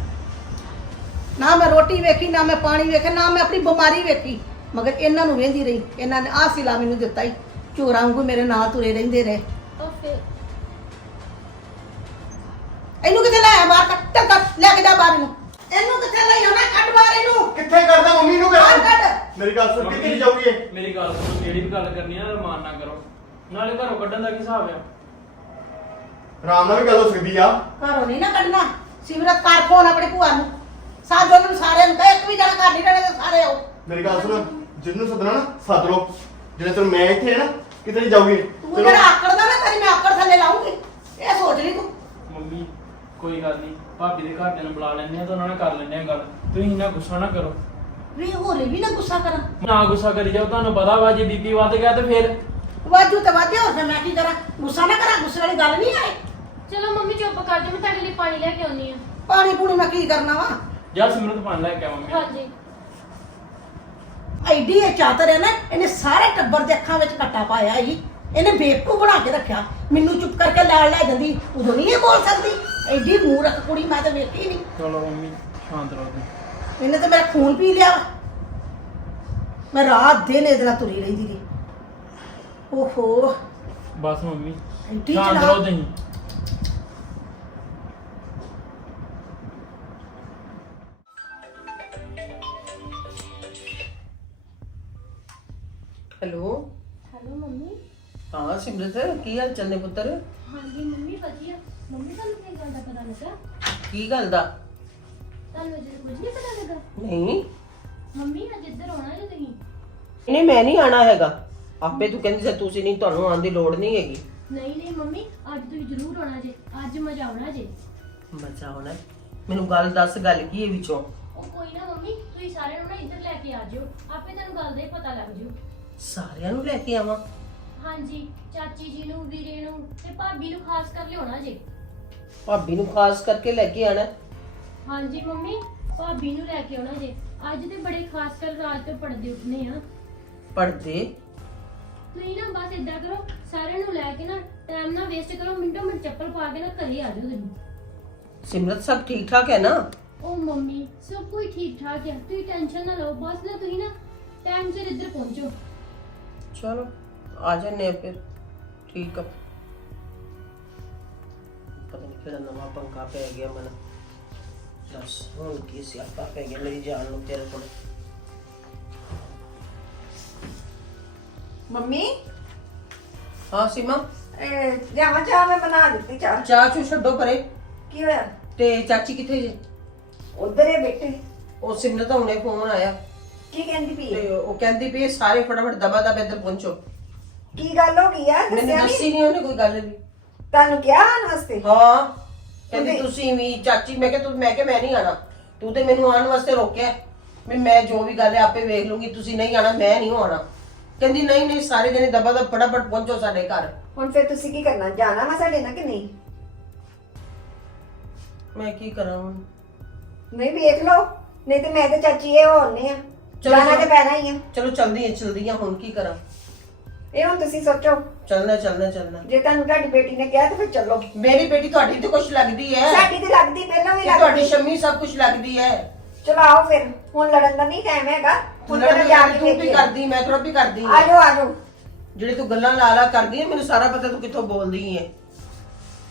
ਨਾ ਮੈਂ ਰੋਟੀ ਵੇਖੀ ਨਾ ਮੈਂ ਪਾਣੀ ਵੇਖਿਆ ਨਾ ਮੈਂ ਆਪਣੀ ਬਿਮਾਰੀ ਵੇਖੀ। ਮਗਰ ਇਹਨਾਂ ਨੂੰ ਵੇਂਦੀ ਰਹੀ। ਇਹਨਾਂ ਨੇ ਆਹ ਸਿਲਾ ਮੈਨੂੰ ਦਿੱਤਾ ਹੀ ਚੋਰਾਂ ਵਾਂਗੂ ਮੇਰੇ ਨਾਲ ਤੁਰੇ ਰਹਿੰਦੇ ਰਹੇ। ਤਾਂ ਫਿਰ? ਇਹਨੂੰ ਕਿੱਥੇ ਲੈ ਆ ਬਾਹਰ ਕੱਟ ਕੱਟ ਲੈ ਕੇ ਜਾ ਬਾਹਰ ਨੂੰ ਇਹਨੂੰ ਕਿੱਥੇ ਲੈ ਆਉਣਾ ਕੱਢ ਬਾਹਰ ਇਹਨੂੰ। ਕਿੱਥੇ ਕਰਦਾ ਮੰਮੀ ਨੂੰ ਬਾਹਰ ਕਰ ਕੱਢ। ਮੇਰੀ ਗੱਲ ਸੁਣ ਕਿੱਥੇ ਜਾਊਗੀ ਇਹ? ਮੇਰੀ ਗੱਲ ਸੁਣੋ ਜਿਹੜੀ ਵੀ ਗੱਲ ਕਰਨੀ ਆ ਰਮਾਨ ਨਾ ਕਰੋ। ਨਾਲੇ ਘਰੋਂ ਕੱਢਣ ਦਾ ਕੀ ਹਿਸਾਬ ਆ? ਆਰਾਮ ਨਾਲ ਵੀ ਗੱਲ ਹੋ ਸਕਦੀ ਆ। ਘਰੋਂ ਨਹੀਂ ਨਾ ਕੱਢਣਾ। ਸਿਮਰਤ ਕਰ ਫੋਨ ਆਪਣੀ ਭੂਆ ਨੂੰ। ਸਾਜੋ ਨੂੰ ਸਾਰਿਆਂ ਨੂੰ ਕਹੇ ਇੱਕ ਵੀ ਜਣਾ ਘਰ ਨਹੀਂ ਰਹਿਣੇ ਤੇ ਸਾਰੇ ਆਓ। ਮੇਰੀ ਗੱਲ ਸੁਣ ਜਿਹਨੂੰ ਸੱਦਣਾ ਨਾ ਸੱਦ ਲਓ। ਜਿਹੜੇ ਤੈਨੂੰ ਮੈਂ ਇੱਥੇ ਹੈ ਨਾ ਕਿਤੇ ਨਹੀਂ ਜਾਊਗੀ? ਤੂੰ ਜਿਹੜਾ ਆਕੜ ਦਾ ਨਾ ਤੇਰੀ ਮੈਂ ਆਕੜ ਥੱਲੇ ਲਾਉਂਗੀ। ਇਹ ਸੋਚ ਲਈ ਤੂੰ। ਮੰਮੀ ਕੋਈ ਗੱਲ ਨਹੀਂ। ਭਾਬੀ ਦੇ ਘਰਦਿਆਂ ਨੂੰ ਬੁਲਾ ਲੈਂਦੇ ਆ ਤਾਂ ਉਹਨਾਂ ਨਾਲ ਕਰ ਲੈਂਦੇ ਆ ਗੱਲ। ਤੁਸੀਂ ਇੰਨਾ ਗੁੱਸਾ ਨਾ ਕਰੋ। ਵੀ ਹੋਲੇ ਵੀ ਨਾ ਗੁੱਸਾ ਕਰਾਂ। ਨਾ ਗੁੱਸਾ ਕਰੀ ਜਾਓ ਤੁਹਾਨੂੰ ਪਤਾ ਵਾ ਜੇ ਬੀਪੀ ਵੱਧ ਗਿਆ ਤੇ ਫਿਰ। ਵਾਜੂ ਤੇ ਵਾਜੇ ਹੋਰ ਫਿਰ ਮੈਂ ਕੀ ਕਰਾਂ? ਗੁੱਸਾ ਨਾ ਕਰਾਂ ਗੁੱਸੇ ਵਾਲੀ ਗੱਲ ਨਹੀਂ ਆਏ। ਚਲੋ ਮੰਮੀ ਚੁੱਪ ਕਰ ਜਾ ਮੈਂ ਤੁਹਾਡੇ ਲਈ ਪਾਣੀ ਲੈ ਕੇ ਆਉਣੀ ਆ ਪਾਣੀ ਪੂਣੀ ਮੈਂ ਕੀ ਕਰਨਾ ਵਾ? ਜਾ ਸਿਮਰਤ ਪਾਣ ਲੈ ਕੇ ਆ ਮੰਮੀ। ਹਾਂਜੀ। ਐਡੀ ਇਹ ਚਾਤਰ ਹੈ ਨਾ ਇਹਨੇ ਸਾਰੇ ਟੱਬਰ ਦੇ ਅੱਖਾਂ ਵਿੱਚ ਕੱਟਾ ਪਾਇਆ ਹੀ ਇਹਨੇ ਬੇਵਕੂਫ ਬਣਾ ਕੇ ਰੱਖਿਆ। ਮੈਨੂੰ ਚੁੱਪ ਕਰਕੇ ਲੈਣ ਲੈ ਜਾਂਦੀ ਉਦੋਂ ਨਹੀਂ ਇਹ ਬੋਲ ਸਕਦੀ। ਐਡੀ ਮੂਰਖ ਕੁੜੀ ਮੈਂ ਤਾਂ ਵੇਖੀ ਨਹੀਂ। ਚਲੋ ਮੰਮੀ ਸ਼ਾਂਤ ਰਹੋ ਤੁਸੀਂ। ਇਹਨੇ ਤੇ ਮੇਰਾ ਖੂਨ ਪੀ ਲਿਆ। ਮੈਂ ਰਾਤ ਦਿਨ ਇਹਦੇ ਨਾਲ ਤੁਰੀ ਰਹਿੰਦੀ ਸੀ। ਓਹੋ। ਬਸ ਮੰਮੀ ਐਡੀ ਸ਼ਾਂਤ ਰਹੋ ਤੁਸੀਂ। ਸਿਮਰਤ ਕੀ ਹਾਲ ਚਾਲ ਨੇ ਪੁੱਤਰ? ਹਾਂਜੀ ਮੰਮੀ ਵਧੀਆ। ਮੰਮੀ ਤੁਹਾਨੂੰ ਕੀ ਗੱਲ ਦਾ ਪਤਾ ਲੱਗਾ? ਕੀ ਗੱਲ ਦਾ? ਤੁਹਾਨੂੰ ਅਜੇ ਕੁਝ ਨਹੀਂ ਪਤਾ ਲੱਗਾ? ਨਹੀਂ। ਮੰਮੀ ਅੱਜ ਇੱਧਰ ਆਉਣਾ ਜੇ ਤੁਸੀਂ? ਨਹੀਂ ਮੈਂ ਨਹੀਂ ਆਣਾ ਹੈਗਾ। ਆਪੇ ਤੂੰ ਕਹਿੰਦੀ ਸੀ ਤੁਸੀਂ ਨਹੀਂ ਤੁਹਾਨੂੰ ਆਉਣ ਦੀ ਲੋੜ ਨਹੀਂ ਹੈਗੀ। ਨਹੀਂ ਨਹੀਂ ਮੰਮੀ ਅੱਜ ਤੁਸੀਂ ਜ਼ਰੂਰ ਆਉਣਾ ਜੇ। ਅੱਜ ਮਜ਼ਾ ਆਉਣਾ ਜੇ। ਮਜ਼ਾ ਆਉਣਾ ਹੈ। ਮੈਨੂੰ ਗੱਲ ਦੱਸ ਗੱਲ ਕੀ ਹੈ ਵਿੱਚੋਂ? ਉਹ ਕੋਈ ਨਾ ਮੰਮੀ ਤੁਸੀਂ ਸਾਰਿਆਂ ਨੂੰ ਨਾ ਇੱਧਰ ਲੈ ਕੇ ਆ ਜਿਓ। ਆਪੇ ਤੁਹਾਨੂੰ ਗੱਲ ਦਾ ਹੀ ਪਤਾ ਲੱਗ ਜਿਓ। ਸਾਰਿਆਂ ਨੂੰ ਲੈ ਕੇ ਆਵਾਂ? ਹਾਂਜੀ ਚਾਚੀ ਜੀ ਨੂੰ ਵੀਰੇ ਨੂੰ ਤੇ ਭਾਬੀ ਨੂੰ ਖਾਸ ਕਰ ਲਿਆਉਣਾ ਜੇ। ਭਾਬੀ ਨੂੰ ਖਾਸ ਕਰਕੇ ਲੈ ਕੇ ਆਣਾ। ਹਾਂਜੀ ਮੰਮੀ ਭਾਬੀ ਨੂੰ ਲੈ ਕੇ ਆਉਣਾ ਜੇ। ਅੱਜ ਤੇ ਬੜੇ ਖਾਸ ਕਰ ਰਾਤ ਤੋਂ ਪੜਦੇ ਉੱਠਨੇ ਆ। ਪੜਦੇ ਤੁਸੀਂ ਨਾ ਬਸ ਇਦਾਂ ਕਰੋ ਸਾਰਿਆਂ ਨੂੰ ਲੈ ਕੇ ਨਾ ਟਾਈਮ ਨਾ ਵੇਸਟ ਕਰੋ ਮਿੰਟੋ ਮਿੰਟ ਚੱਪਲ ਪਾ ਕੇ ਨਾ ਘਰੇ ਆ ਜਾਓ ਤੁਸੀਂ। ਸਿਮਰਤ ਸਭ ਠੀਕ ਠਾਕ ਹੈ ਨਾ? ਉਹ ਮੰਮੀ ਸਭ ਕੁਝ ਠੀਕ ਠਾਕ ਹੈ। ਤੁਸੀਂ ਟੈਨਸ਼ਨ ਨਾ ਲਓ ਬਸ ਨਾ ਤੁਸੀਂ ਨਾ ਟਾਈਮ ਸਿਰ ਇੱਧਰ ਪਹੁੰਚੋ। ਚਲੋ। ਆ ਜਾਂਦੇ ਆ ਫਿਰ। ਠੀਕ ਆ। ਪਤਾ ਨਹੀਂ ਕਿਹੜਾ ਨਵਾਂ ਪੰਖਾ ਪੈ ਗਿਆ ਮਨ। ਦੱਸ ਹੁਣ ਕੀ ਸਿਆਪਾ ਪੈ ਗਿਆ ਮੇਰੀ ਜਾਨ ਨੂੰ ਤੇਰੇ ਕੋਲ। ਮੰਮੀ? ਹਾਂ ਸੀਮਾ। ਇਹ ਲਿਆਵਾਂ ਚਾਹ ਮੈਂ ਬਣਾ ਦਿੱਤੀ ਚਾਹ। ਚਾਹ ਚੂ ਛੱਡੋ ਪਰੇ। ਕੀ ਹੋਇਆ? ਤੇ ਚਾਚੀ ਕਿੱਥੇ ਜੇ? ਉਧਰ ਹੀ ਬੈਠੇ ਉਹ ਸਿਮਰਤ ਹੁਣੇ ਫੋਨ ਆਇਆ। ਕੀ ਕਹਿੰਦੀ ਪਈ ਤੇ ਉਹ ਕਹਿੰਦੀ ਵੀ ਇਹ ਸਾਰੇ ਫਟਾਫਟ ਦਬਾ ਦਬ ਇੱਧਰ ਪਹੁੰਚੋ। ਕੀ ਗੱਲ ਹੋ ਗਈ ਆ? ਮੈਨੂੰ ਦੱਸਿਆ ਦੱਸੀ ਨਹੀਂ ਨਹੀਂ ਉਹਨੇ ਕੋਈ ਗੱਲ ਵੀ ਤੁਹਾਨੂੰ ਕਿਹਾ ਆਉਣ ਵਾਸਤੇ? ਹਾਂ। ਕਹਿੰਦੀ ਉਹਦੇ- ਤੁਸੀਂ ਵੀ ਚਾਚੀ ਮੈਂ ਕਿਹਾ ਤੂੰ ਮੈਂ ਕਿਹਾ ਮੈਂ ਨਹੀਂ ਆਣਾ ਤੂੰ ਤੇ ਮੈਨੂੰ ਆਉਣ ਵਾਸਤੇ ਰੋਕਿਆ। ਵੀ ਮੈਂ ਜੋ ਵੀ ਗੱਲ ਹੈ ਆਪੇ ਵੇਖ ਲੂੰਗੀ ਤੁਸੀਂ ਨਹੀਂ ਆਣਾ ਮੈਂ ਨਹੀਂ ਆਣਾ ਕਹਿੰਦੀ ਨਹੀਂ ਨਹੀਂ ਸਾਰੇ ਜਣੇ ਦਬਾ ਦਬ ਫਟਾਫਟ ਪਹੁੰਚੋ ਸਾਡੇ ਘਰ। ਹੁਣ ਫਿਰ ਤੁਸੀਂ ਕੀ ਕਰਨਾ? ਜਾਣਾ ਵਾ ਸਾਡੇ ਨਾਲ ਕਿ ਨਹੀਂ? ਮੈਂ ਕੀ ਕਰਾਂ ਹੁਣ? ਨਹੀਂ ਵੇਖ ਲਓ। ਨਹੀਂ ਤੇ ਮੈਂ ਤੇ ਚਾਚੀ ਇਹ ਹੋਣੇ ਆ। ਚਲੋ, ਜਾਣਾ ਚਲੋ। ਤੇ ਪੈਣਾ ਹੀ ਆ। ਚਲੋ ਚਲਦੀ ਹੈ ਚਲਦੀ ਹਾਂ ਹੁਣ ਕੀ ਕਰਾਂ? ਇਹ ਹੁਣ ਤੁਸੀਂ ਸੋਚੋ। ਚੱਲਣਾ ਚੱਲਣਾ ਚੱਲਣਾ। ਜੇ ਤੁਹਾਨੂੰ ਤੁਹਾਡੀ ਬੇਟੀ ਨੇ ਕਿਹਾ ਤੇ ਫਿਰ ਚੱਲੋ। ਮੇਰੀ ਬੇਟੀ ਤੁਹਾਡੀ ਤੇ ਕੁਛ ਲੱਗਦੀ ਹੈ। ਸਾਡੀ ਤੇ ਲੱਗਦੀ ਪਹਿਲਾਂ ਵੀ ਇਹ ਤੁਹਾਡੀ ਲੱਗਦੀ। ਸ਼ਮੀ ਸਭ ਕੁਝ ਲੱਗਦੀ ਹੈ। ਚਲੋ ਆਓ ਫਿਰ। ਹੁਣ ਲੜਨ ਦਾ ਨਹੀਂ ਟਾਈਮ ਹੈਗਾ। ਹੁਣ ਤਾਂ ਜਾ ਕੇ ਤੂੰ ਵੀ। ਕਰਦੀ ਮੈਂ ਥੋੜਾ ਵੀ ਕਰਦੀ ਹਾਂ। ਆਜੋ ਆਜੋ। ਜਿਹੜੀ ਤੂੰ ਗੱਲਾਂ ਲਾ ਲਾ ਕਰਦੀ ਹੈ ਮੈਨੂੰ ਸਾਰਾ ਪਤਾ ਤੂੰ ਕਿੱਥੋਂ ਬੋਲਦੀ ਹੈ।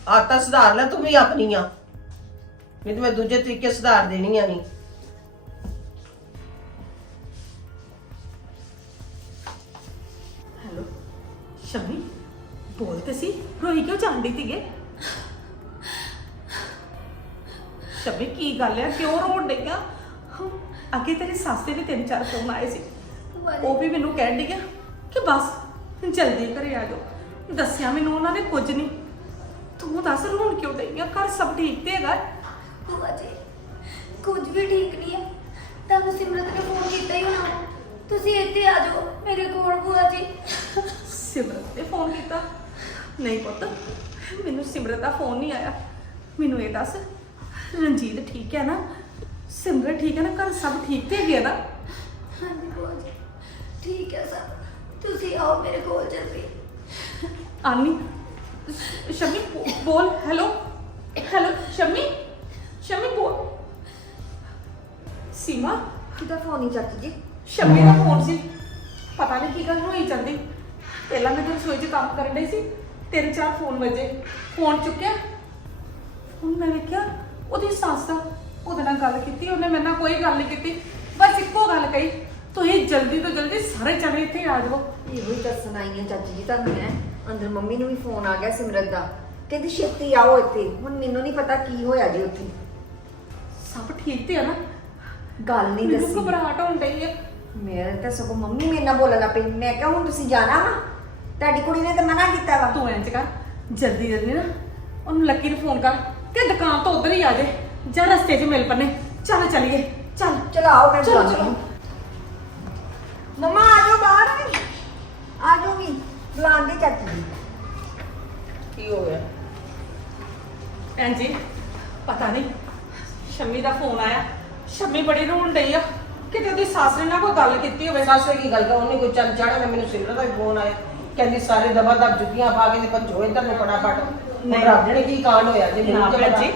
ਆਤਾ ਸੁਧਾਰ ਲੈ ਤੂੰ ਵੀ ਆਪਣੀਆਂ। ਨਹੀਂ ਤੇ ਮੈਂ ਦੂਜੇ ਤਰੀਕੇ ਸੁਧਾਰ ਦੇਣੀਆਂ ਨਹੀਂ। ਸ਼ਮੀ, ਬੋਲ ਤੇ ਸੀ ਰੋਈ ਕਿਉਂ ਜਾਂਦੀ ਤੀਗੇ ਸ਼ਮੀ, ਕੀ ਗੱਲ ਹੈ ਕਿਉਂ ਰੋਣ ਡਈਆਂ ਅੱਗੇ ਤੇਰੀ ਸੱਸ ਦੇ ਵੀ ਤਿੰਨ ਚਾਰ ਫੋਨ ਆਏ ਸੀ। ਉਹ ਵੀ ਮੈਨੂੰ ਕਹਿਣ ਡਈਆਂ ਕਿ ਬਸ, ਜਲਦੀ ਘਰੇ ਆ ਜਾਓ। ਦੱਸਿਆ ਮੈਨੂੰ ਉਹਨਾਂ ਨੇ ਕੁਝ ਨਹੀਂ। ਤੂੰ ਦੱਸ ਰੋਣ ਕਿਉਂ ਡਈਆਂ ਘਰ ਸਭ ਠੀਕ ਤੇ ਹੈਗਾ? ਭੂਆ ਜੀ, ਕੁਝ ਵੀ ਠੀਕ ਨਹੀਂ ਹੈ ਤੁਹਾਨੂੰ ਸਿਮਰਤ ਨੇ ਫੋਨ ਕੀਤਾ ਹੀ ਹੋਣਾ ਤੁਸੀਂ ਇੱਥੇ ਆ ਜਾਓ, ਮੇਰੇ ਕੋਲ ਭੂਆ ਜੀ। ਸਿਮਰਤ ਨੇ ਫੋਨ ਕੀਤਾ। ਨਹੀਂ ਪੁੱਤ ਮੈਨੂੰ ਸਿਮਰਤ ਦਾ ਫੋਨ ਨਹੀਂ ਆਇਆ। ਮੈਨੂੰ ਇਹ ਦੱਸ ਰਣਜੀਤ ਠੀਕ ਹੈ ਨਾ? ਸਿਮਰਨ ਠੀਕ ਹੈ ਨਾ? ਘਰ ਸਭ ਠੀਕ ਤੇ ਹੈਗੇ ਆ ਨਾ? ਹਾਂਜੀ ਭੂਆ ਜੀ ਠੀਕ ਹੈ ਸਭ। ਤੁਸੀਂ ਆਓ ਮੇਰੇ ਕੋਲ ਜਲਦੀ। ਆਨੀ ਸ਼ਮੀ ਬੋ- ਬੋਲ ਹੈਲੋ। ਹੈਲੋ ਸ਼ਮੀ ਸ਼ਮੀ ਬੋਲ। ਸੀਮਾ ਕਿਹਦਾ ਫੋਨ ਹੀ ਚਾਚੀ ਜੀ ਸ਼ਮੀ ਦਾ ਫੋਨ ਸੀ। ਪਤਾ ਨਹੀਂ ਕੀ ਗੱਲ ਹੋਈ ਜਾਂਦੀ। ਪਹਿਲਾਂ ਮੈਂ ਤਾਂ ਰਸੋਈ 'ਚ ਕੰਮ ਕਰਨ ਡਈ ਸੀ ਤਿੰਨ ਚਾਰ ਫੋਨ ਵੱਜੇ। ਫੋਨ ਚੁੱਕਿਆ। ਹੁਣ ਮੈਂ ਵੇਖਿਆ ਉਹਦੀ ਸੱਸ ਆ ਉਹਦੇ ਨਾਲ ਗੱਲ ਕੀਤੀ ਉਹਨੇ ਮੇਰੇ ਨਾਲ ਕੋਈ ਗੱਲ ਨਹੀਂ ਕੀਤੀ। ਬਸ ਇੱਕੋ ਗੱਲ ਕਹੀ ਤੁਸੀਂ ਜਲਦੀ ਤੋਂ ਜਲਦੀ ਸਾਰੇ ਜਣੇ ਇੱਥੇ ਆ ਜਾਓ। ਇਹੋ ਹੀ ਦੱਸਣ ਆਈ ਹਾਂ ਚਾਚੀ ਜੀ ਤੁਹਾਨੂੰ ਮੈਂ। ਅੰਦਰ ਮੰਮੀ ਨੂੰ ਵੀ ਫੋਨ ਆ ਗਿਆ ਸਿਮਰਤ ਦਾ। ਕਹਿੰਦੀ ਛੇਤੀ ਆਓ ਇੱਥੇ। ਹੁਣ ਮੈਨੂੰ ਨਹੀਂ ਪਤਾ ਕੀ ਹੋਇਆ ਜੀ ਉੱਥੇ। ਸਭ ਠੀਕ ਤੇ ਆ ਨਾ? ਗੱਲ ਨਹੀਂ ਮੈਨੂੰ ਦੱਸੀ। ਘਬਰਾਹਟ ਹੋਣ ਡਈ ਹੈ ਮੇਰੇ ਤਾਂ ਸਗੋਂ ਮੰਮੀ ਮੇਰੇ ਨਾਲ ਬੋਲਣ ਲੱਗ ਪਈ। ਮੈਂ ਕਿਹਾ ਹੁਣ ਤੁਸੀਂ ਜਾਣਾ ਵਾ? ਤੁਹਾਡੀ ਕੁੜੀ ਨੇ ਤਾਂ ਮਨਾ ਕੀਤਾ ਵਾ। ਤੂੰ ਇੰਜ ਕਰ ਜਲਦੀ ਜਲਦੀ ਨਾ ਉਹਨੂੰ ਲੱਕੀ ਨੂੰ ਫੋਨ ਕਰ ਕਿ ਦੁਕਾਨ ਤੋਂ ਉਧਰ ਹੀ ਆ ਜਾਏ ਜਾਂ ਰਸਤੇ 'ਚ ਮਿਲ ਪੰਨੇ ਚੱਲ ਚੱਲੀਏ ਚੱਲ। ਚਲੋ ਆਓ ਮੈਂ ਚਲੋ, ਚਲੋ। ਮੰਮਾ ਆ ਜਾਓ ਬਾਹਰ। ਆ ਜਾਓ ਵੀ ਬੁਲਾਉਂਦੇ ਚਾਚੀ ਜੀ। ਕੀ ਹੋ ਗਿਆ? ਭੈਣ ਜੀ ਪਤਾ ਨਹੀਂ ਸ਼ੰਮੀ ਦਾ ਫੋਨ ਆਇਆ। ਸ਼ੰਮੀ ਬੜੀ ਰੋਣ ਡਈ ਆ। ਕਿਤੇ ਉਹਦੀ ਸੱਸ ਨੇ ਨਾ ਕੋਈ ਗੱਲ ਕੀਤੀ ਹੋਵੇ। ਸੱਸ ਨੇ ਕੀ ਗੱਲ ਕਰ ਉਹਨੇ ਕੋਈ ਚੱਲ ਚੜਾ ਨਾ ਮੈਨੂੰ ਸਿਮਰਤ ਦਾ ਫੋਨ ਆਇਆ। ਕਹਿੰਦੀ ਸਾਰੇ ਦਬਾ ਦਬ ਜੁੱਤੀਆਂ ਪਾ ਕੇ ਤੇ ਭੱਜੋ ਇੱਧਰ ਨੂੰ ਫਟਾਫਟ। ਨਹੀਂ। ਰੱਬ ਨੇ ਕੀ ਕਾਂਡ ਹੋਇਆ ਜੇ ਨਾ ਮੈਨੂੰ ਕੀ ਭੈਣ ਪਤਾ। ਜੀ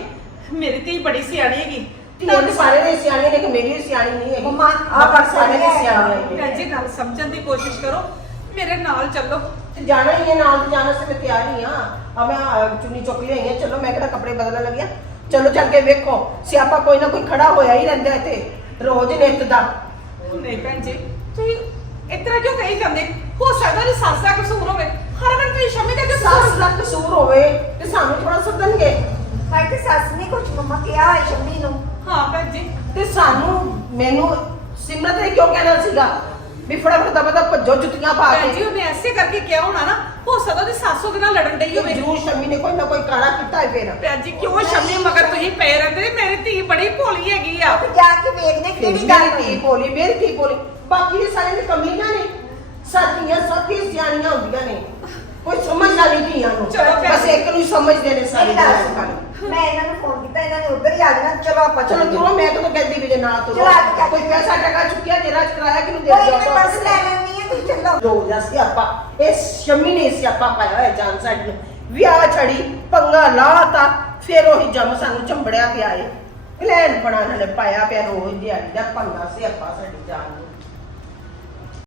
ਮੇਰੀ ਧੀ ਬੜੀ ਸਿਆਣੀ ਹੈਗੀ। ਧੀਆਂ ਸਾਰੇ ਦੇ ਸਿਆਣੇ ਨੇ ਕਿ ਮੇਰੀ ਵੀ ਸਿਆਣੀ ਨਹੀਂ ਹੈਗੀ। ਮੰਮਾ, ਆਹ ਪਰ ਸਾਰੇ ਦੇ ਸਿਆਣੇ। ਹੈਗੇ। ਭੈਣ ਜੀ ਗੱਲ ਸਮਝਣ ਦੀ ਕੋਸ਼ਿਸ਼ ਕਰੋ। ਮੇਰੇ ਨਾਲ ਚੱਲੋ। ਤੇ ਜਾਣਾ ਹੀ ਹੈ ਨਾਲ ਤੇ ਜਾਣਾ ਸੇ ਮੈਂ ਤਿਆਰ ਹੀ ਆ ਆ ਮੈਂ ਅਹ, ਚੁੰਨੀ ਚੁੱਕ ਲਈ ਹੋਈ ਆ ਚਲੋ ਮੈਂ ਕਿਹੜਾ ਕੱਪੜੇ ਬਦਲਣ ਲੱਗਿਆ ਚਲੋ ਚੱਲ ਕੇ ਵੇਖੋ। ਸਿਆਪਾ ਕੋਈ ਨਾ ਕੋਈ ਖੜਾ ਹੋਇਆ ਹੀ ਰਹਿੰਦਾ ਇੱਥੇ। ਰੋਜ਼ ਨਿੱਤ ਦਾ। ਨਹੀਂ ਭੈਣ ਜੀ ਤੁਸੀਂ ਇਤਨਾ ਕਿਉਂ ਕਹੀ ਜਾਂਦੇ? ਹੋ ਸਕਦਾ ਜੀ ਸੱਸ ਦਾ ਕਸੂਰ ਹੋਵੇ। ਹਰ ਵਾਰ ਤੁਸੀਂ ਸ਼ੰਮੀ ਦਾ ਸੱਸ ਦਾ ਕਸੂਰ ਹੋਵੇ ਤੇ ਸਾਨੂੰ ਥੋੜਾ ਸੱਦਣਗੇ ਹਾਏ ਤੇ ਸੱਸ ਨੇ ਕੁਝ ਮੰਮਾ ਕਿਹਾ ਹੈ ਸ਼ੰਮੀ ਨੂੰ? ਹਾਂ ਭੈਣ ਜੀ। ਤੇ ਸਾਨੂੰ ਮੈਨੂੰ ਸਿਮਰਤ ਨੇ ਕਿਉਂ ਕਹਿਣਾ ਸੀਗਾ? ਵੀ ਫਟਾਫਟ ਦਬਾ ਦਬ ਭੱਜੋ ਜੁੱਤੀਆਂ ਪਾ ਭੈਣ ਜੀ ਕੇ ਉਹਨੇ ਐਸੇ ਕਰਕੇ ਕਿਹਾ ਹੋਣਾ ਨਾ ਹੋ ਸਕਦਾ ਉਹਦੀ ਸੱਸ ਉਹਦੇ ਨਾਲ ਲੜਨ ਡਈ ਹੋਵੇ। ਜਰੂਰ ਸ਼ਮੀ ਨੇ ਕੋਈ ਨਾ ਕੋਈ ਕਾਰਾ ਕੀਤਾ ਹੈ ਫੇਰ। ਭੈਣ ਜੀ ਕਿਉਂ ਸ਼ੰਮੀ ਮਗਰ ਤੁਸੀਂ ਪਏ ਰਹਿੰਦੇ? ਮੇਰੀ ਧੀ ਬੜੀ ਭੋਲੀ ਹੈਗੀ ਆ। ਤੇ ਜਾ ਕੇ ਵੇਖਨੇ ਕਿਹੜੀ ਗੱਲ ਹੋਈ। ਬੋਲੀ ਮੇਰੀ ਧੀ ਬੋਲੀ ਬਾਕੀ ਇਹ ਸਾਰੇ ਨੇ ਕਮੀਆਂ ਨੇ। ਸਾਡੀਆਂ ਸਾਥੀ ਸਿਆਣੀਆਂ ਹੁੰਦੀਆਂ ਨੇ। ਕੋਈ ਸਮਝਦਾ ਨਹੀਂ ਧੀਆਂ ਨੂੰ ਚਲੋ ਭੈਣ ਬਸ ਇੱਕ ਨੂੰ ਹੀ ਸਮਝਦੇ ਨੇ ਸਾਰੇ। ਮੈਂ ਇਹਨਾਂ ਨੂੰ ਫੋਨ ਕੀਤਾ ਇਹਨਾਂ ਨੇ ਉੱਧਰ ਹੀ ਆ ਜਾਣਾ ਚਲੋ ਆਪਾਂ ਚਲੋ ਚੱਲੀਏ। ਤੁਰੋ ਮੈਂ ਕਦੋਂ ਕਹਿੰਦੀ ਵੀ ਜੇ ਨਾ ਤੁਰੋ। ਚਲੋ ਅੱਜ ਕੱਲ੍ਹ- ਕੋਈ ਪੈਸਾ ਟਕਾ ਚੁੱਕਿਆ ਜੇ ਰਾਜ ਕਰਾਇਆ ਕਿਨੂੰ ਦੇ ਕੋਈ ਮੈਂ ਪਰਸ ਲੈ ਲੈਣੀ ਹੈ ਤੁਸੀਂ ਚੱਲੋ। ਰੋ ਜਾ ਸਿਆਪਾ। ਇਹ ਸ਼ਮੀ ਨੇ ਸਿਆਪਾ ਪਾਇਆ ਹੋਇਆ ਜਾਨ ਸਾਡੀ ਨੂੰ। ਵਿਆਹ ਛੜੀ ਪੰਗਾ ਲਾਤਾ ਫਿਰ ਉਹੀ ਜਮ ਸਾਨੂੰ ਚੰਬੜਿਆ ਪਿਆ ਏ। ਪਲਾਨ ਬਣਾ ਨਾਲੇ ਪਾਇਆ ਪਿਆ ਰੋਜ਼ ਦਿਹਾੜੀ ਦਾ ਪੰਗਾ ਸਿਆਪਾ ਸਾਡੀ ਜਾਨ ਨੂੰ।